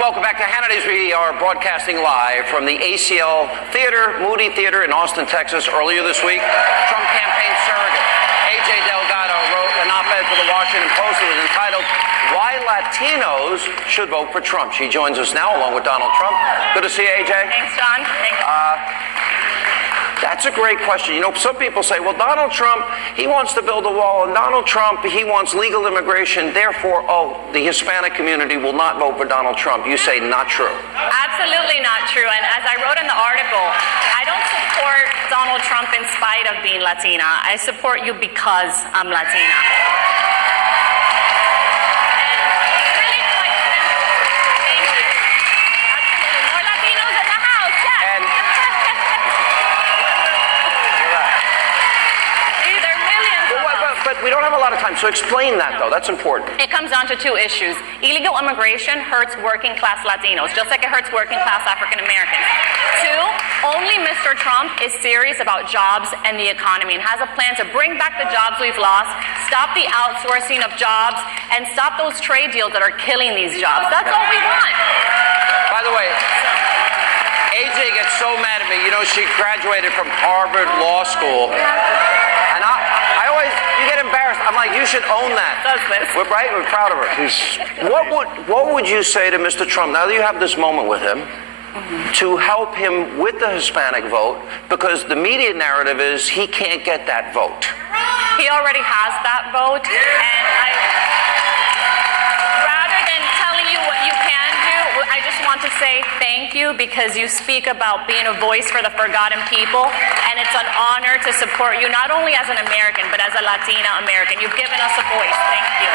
Welcome back to Hannity's. We are broadcasting live from the ACL Theater, Moody Theater in Austin, Texas. Earlier this week, Trump campaign surrogate A.J. Delgado wrote an op-ed for the Washington Post that was entitled, "Why Latinos Should Vote for Trump." She joins us now along with Donald Trump. Good to see you, A.J. Thanks, John. Thanks. That's a great question. You know, some people say, well, Donald Trump, he wants to build a wall, and Donald Trump, he wants legal immigration. Therefore, the Hispanic community will not vote for Donald Trump. You say not true. Absolutely not true. And as I wrote in the article, I don't support Donald Trump in spite of being Latina. I support you because I'm Latina. We don't have a lot of time, so explain that, though. That's important. It comes down to two issues. Illegal immigration hurts working-class Latinos, just like it hurts working-class African Americans. Two, only Mr. Trump is serious about jobs and the economy and has a plan to bring back the jobs we've lost, stop the outsourcing of jobs, and stop those trade deals that are killing these jobs. That's all we want. By the way, AJ gets so mad at me. You know, she graduated from Harvard Law School. And I always, you get embarrassed. I'm like, you should own that. We're right. We're proud of her. What would you say to Mr. Trump now that you have this moment with him to help him with the Hispanic vote? Because the media narrative is he can't get that vote. He already has that vote, and rather than telling you what you can do, I just want to say thank you because you speak about being a voice for the forgotten people, and it's an honor to support you, not only as an American, but as a Latina American. You've given us a voice. Thank you.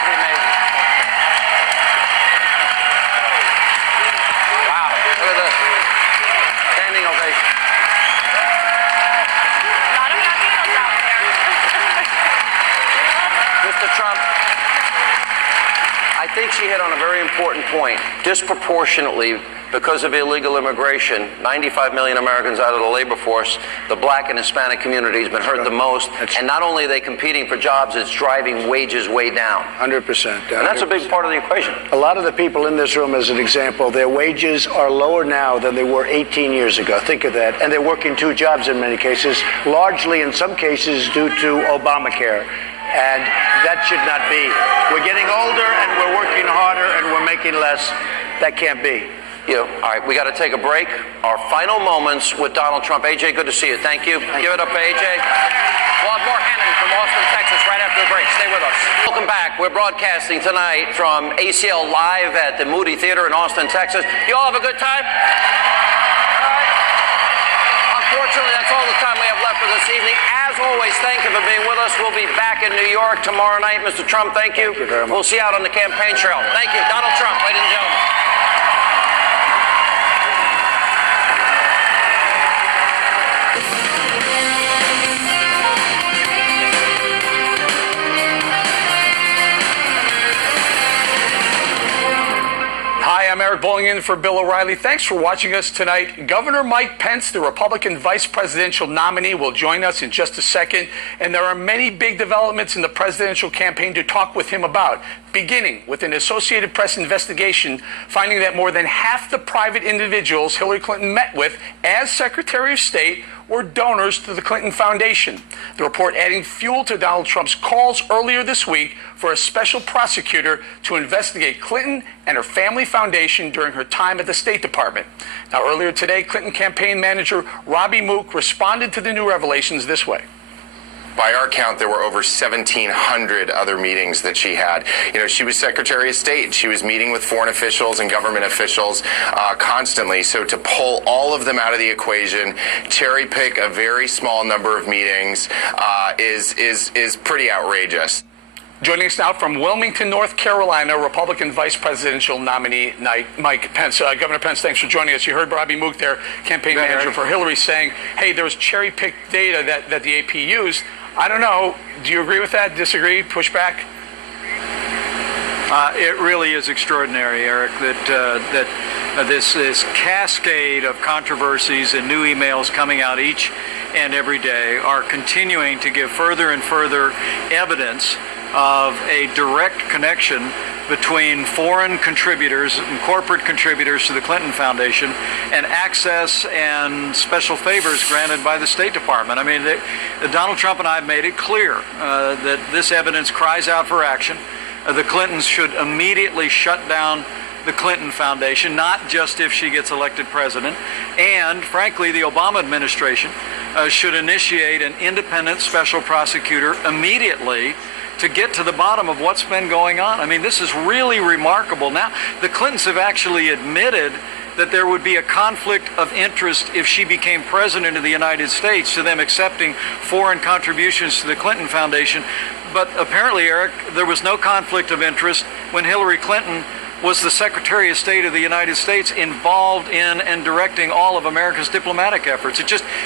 Pretty amazing. Wow. Look at this. Standing ovation. A lot of Latinos out there. Mr. Trump, I think she hit on a very important point. Disproportionately, because of illegal immigration, 95 million Americans out of the labor force, the black and Hispanic community has been hurt the most. And not only are they competing for jobs, it's driving wages way down. 100%. And that's a big part of the equation. A lot of the people in this room, as an example, their wages are lower now than they were 18 years ago. Think of that. And they're working two jobs in many cases, largely in some cases due to Obamacare. And that should not be. We're getting older and we're working harder and we're making less. That can't be. All right, we got to take a break. Our final moments with Donald Trump. AJ, good to see you. Thank you. Give it up, AJ. We'll have more Hannity from Austin, Texas, right after the break. Stay with us. Welcome back. We're broadcasting tonight from ACL Live at the Moody Theater in Austin, Texas. You all have a good time? All right. Unfortunately, that's all the time we have left for this evening. As always, thank you for being with us. We'll be back in New York tomorrow night. Mr. Trump, thank you. Thank you very much. We'll see you out on the campaign trail. Thank you. Donald Trump, ladies and gentlemen. Hi, I'm Eric Bolling in for Bill O'Reilly. Thanks for watching us tonight. Governor Mike Pence, the Republican vice presidential nominee, will join us in just a second. And there are many big developments in the presidential campaign to talk with him about, beginning with an Associated Press investigation finding that more than half the private individuals Hillary Clinton met with as Secretary of State were donors to the Clinton Foundation. The report adding fuel to Donald Trump's calls earlier this week for a special prosecutor to investigate Clinton and her family foundation during her time at the State Department. Now, earlier today, Clinton campaign manager Robbie Mook responded to the new revelations this way. By our count, there were over 1,700 other meetings that she had. You know, she was Secretary of State. She was meeting with foreign officials and government officials constantly. So to pull all of them out of the equation, cherry pick a very small number of meetings is pretty outrageous. Joining us now from Wilmington, North Carolina, Republican Vice Presidential nominee Mike Pence. Governor Pence, thanks for joining us. You heard Robbie Mook, their campaign manager for Hillary, saying, hey, there was cherry-picked data that the AP used. I don't know. Do you agree with that? Disagree? Push back? It really is extraordinary, Eric, that this cascade of controversies and new emails coming out each and every day are continuing to give further and further evidence of a direct connection between foreign contributors and corporate contributors to the Clinton Foundation and access and special favors granted by the State Department. I mean, Donald Trump and I have made it clear that this evidence cries out for action. The Clintons should immediately shut down the Clinton Foundation, not just if she gets elected president. And frankly, the Obama administration should initiate an independent special prosecutor immediately to get to the bottom of what's been going on. I mean, this is really remarkable. Now, the Clintons have actually admitted that there would be a conflict of interest if she became president of the United States, to them accepting foreign contributions to the Clinton Foundation. But apparently, Eric, there was no conflict of interest when Hillary Clinton was the Secretary of State of the United States, involved in and directing all of America's diplomatic efforts.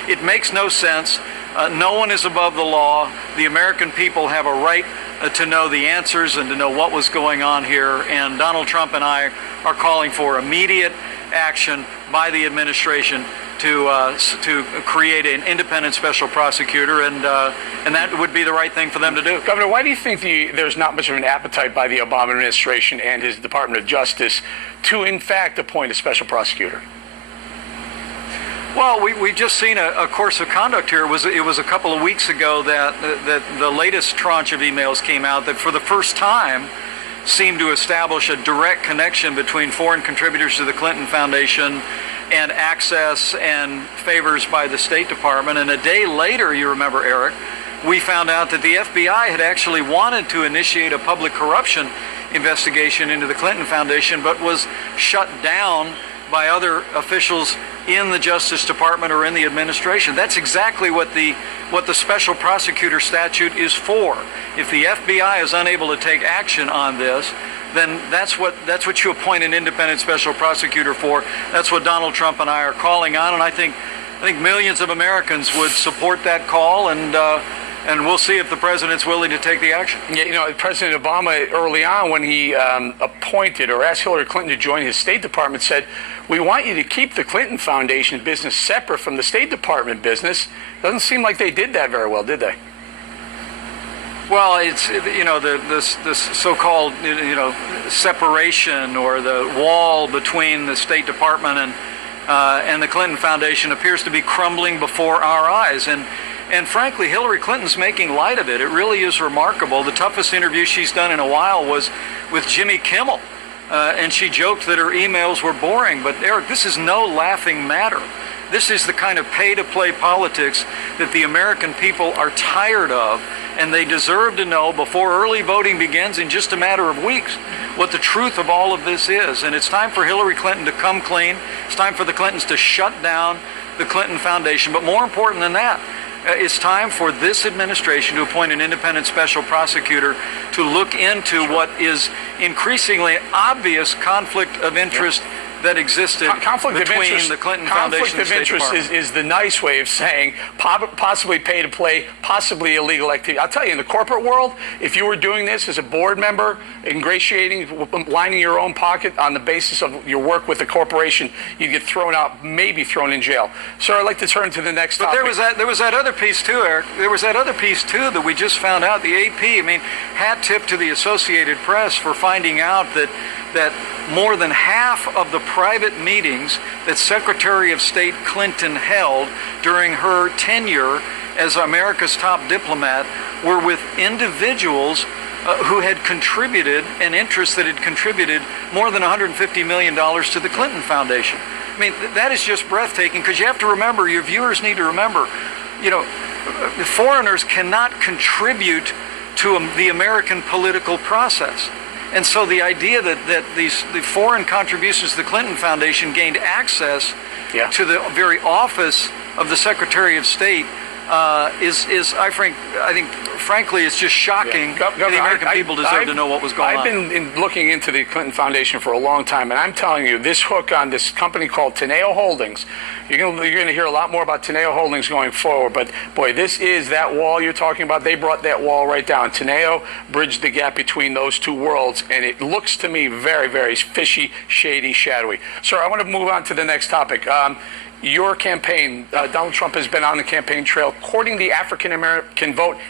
It makes no sense. No one is above the law. The American people have a right to know the answers and to know what was going on here. And Donald Trump and I are calling for immediate action by the administration to create an independent special prosecutor, and that would be the right thing for them to do. Governor, why do you think there's not much of an appetite by the Obama administration and his Department of Justice to, in fact, appoint a special prosecutor? Well, we just seen a course of conduct here. It was a couple of weeks ago that the latest tranche of emails came out that for the first time seemed to establish a direct connection between foreign contributors to the Clinton Foundation and access and favors by the State Department. And a day later, you remember, Eric, we found out that the FBI had actually wanted to initiate a public corruption investigation into the Clinton Foundation, but was shut down by other officials in the Justice Department or in the administration. That's exactly what the special prosecutor statute is for. If the FBI is unable to take action on this, then that's what you appoint an independent special prosecutor for. That's what Donald Trump and I are calling on, and I think millions of Americans would support that call, and we'll see if the president's willing to take the action. Yeah, you know, President Obama early on, when he appointed or asked Hillary Clinton to join his State Department, said, "We want you to keep the Clinton Foundation business separate from the State Department business." Doesn't seem like they did that very well, did they? Well, it's, you know, this so-called, you know, separation or the wall between the State Department and the Clinton Foundation appears to be crumbling before our eyes. And frankly, Hillary Clinton's making light of it. It really is remarkable. The toughest interview she's done in a while was with Jimmy Kimmel. And she joked that her emails were boring. But Eric, this is no laughing matter. This is the kind of pay-to-play politics that the American people are tired of, and they deserve to know before early voting begins in just a matter of weeks what the truth of all of this is. And it's time for Hillary Clinton to come clean. It's time for the Clintons to shut down the Clinton Foundation. But more important than that, it's time for this administration to appoint an independent special prosecutor to look into what is increasingly obvious conflict of interest that existed between the Clinton Foundation and the State Department. Conflict of interest is the nice way of saying possibly pay to play, possibly illegal activity. I'll tell you, in the corporate world, if you were doing this as a board member, ingratiating, lining your own pocket on the basis of your work with the corporation, you'd get thrown out, maybe thrown in jail. Sir, I'd like to turn to the next topic. But there was that other piece too, Eric. There was that other piece too that we just found out. The AP, I mean, hat tip to the Associated Press for finding out that more than half of the private meetings that Secretary of State Clinton held during her tenure as America's top diplomat were with individuals who had contributed, and interests that had contributed more than $150 million to the Clinton Foundation. I mean, that is just breathtaking, because you have to remember, your viewers need to remember, you know, foreigners cannot contribute to the American political process. And so the idea that the foreign contributions to the Clinton Foundation gained access to the very office of the Secretary of State is I think, frankly, it's just shocking. The American people deserve to know what was going on. I've been looking into the Clinton Foundation for a long time, and I'm telling you, this hook on this company called Teneo Holdings, you're going to hear a lot more about Teneo Holdings going forward, but boy, this is that wall you're talking about. They brought that wall right down. Teneo bridged the gap between those two worlds, and it looks to me very, very fishy, shady, shadowy. Sir, I want to move on to the next topic. Your campaign, Donald Trump has been on the campaign trail courting the African American vote